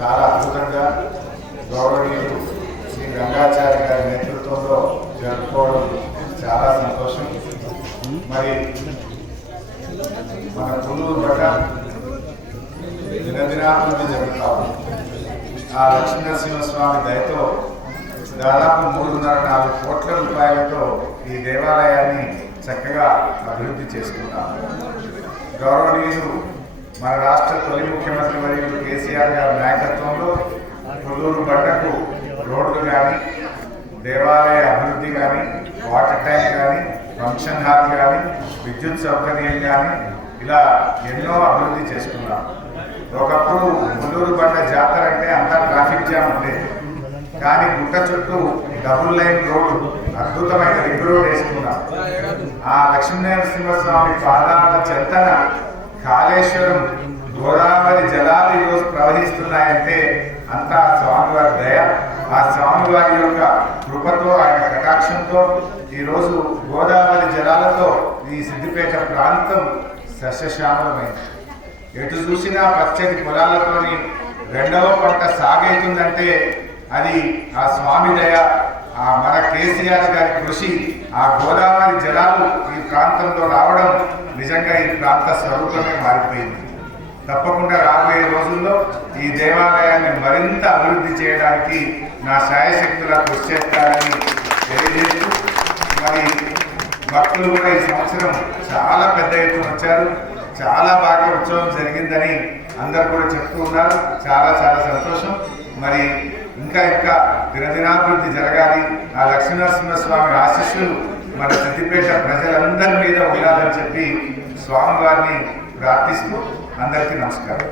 చాలా అద్భుతంగా గౌరవనీయులు శ్రీ గంగాచార్య గారి నేతృత్వంలో జరుపుకోవడం చాలా సంతోషం. మరి మన పుల్లూరు పట్ల దినదినాభివృద్ధి జరుగుతా ఆ లక్ష్మీనరసింహస్వామి దయతో దాదాపు మూడున్నర నాలుగు కోట్ల రూపాయలతో ఈ దేవాలయాన్ని చక్కగా అభివృద్ధి చేసుకుంటాం గౌరవనీయులు మన రాష్ట్ర తొలి ముఖ్యమంత్రి మరియు కేసీఆర్ గారి నాయకత్వంలో కొల్లూరు బండకు రోడ్లు కానీ దేవాలయ అభివృద్ధి కానీ వాటర్ ట్యాంక్ కానీ ఫంక్షన్ హాల్ కానీ విద్యుత్ సౌకర్యం కానీ ఇలా ఎన్నో అభివృద్ధి చేసుకున్నాం. ఒకప్పుడు కొల్లూరు బండ జాతర అంటే అంతా ట్రాఫిక్ జామ్ ఉండేది కానీ గుట్ట చుట్టూ డబుల్ లైన్ రోడ్డు అద్భుతమైన రింగ్ రోడ్ వేసుకున్నాం. ఆ లక్ష్మీనరసింహస్వామి పాదాల చెంతన కాళేశ్వర గోదావరి జలాలు ఈరోజు ప్రవహిస్తున్నాయంటే అంతా స్వామివారి దయ. ఆ స్వామివారి యొక్క కృపతో ఆయన కటాక్షంతో ఈరోజు గోదావరి జలాలతో ఈ సిద్దిపేట ప్రాంతం సస్యశ్యామలమైంది. ఎటు చూసినా పచ్చని పొలాలతోని రెండవ పంట సాగైతుందంటే అది ఆ స్వామి దయ ఆ మన కేసీఆర్ గారి కృషి ఆ గోదావరి జలాలు ఈ ప్రాంతంలో రావడం నిజంగా ఈ ప్రాంత స్వరూపమే మారిపోయింది. తప్పకుండా రాబోయే రోజుల్లో ఈ దేవాలయాన్ని మరింత అభివృద్ధి చేయడానికి నా శాయశక్తుల కృషి చేస్తానని తెలియజేస్తూ మరి భక్తులు కూడా ఈ సంవత్సరం చాలా పెద్ద ఎత్తున వచ్చారు. చాలా బాగా ఉత్సవం జరిగిందని అందరు కూడా చెప్తూ ఉన్నారు. చాలా చాలా సంతోషం. మరి ఇంకా ఇంకా దినదినాభివృద్ధి జరగాలి. ఆ లక్ష్మీనరసింహస్వామి ఆశీస్సులు మన సిద్దిపేట ప్రజలందరి మీద ఉండాలని చెప్పి స్వామివారిని ప్రార్థిస్తూ అందరికీ నమస్కారం.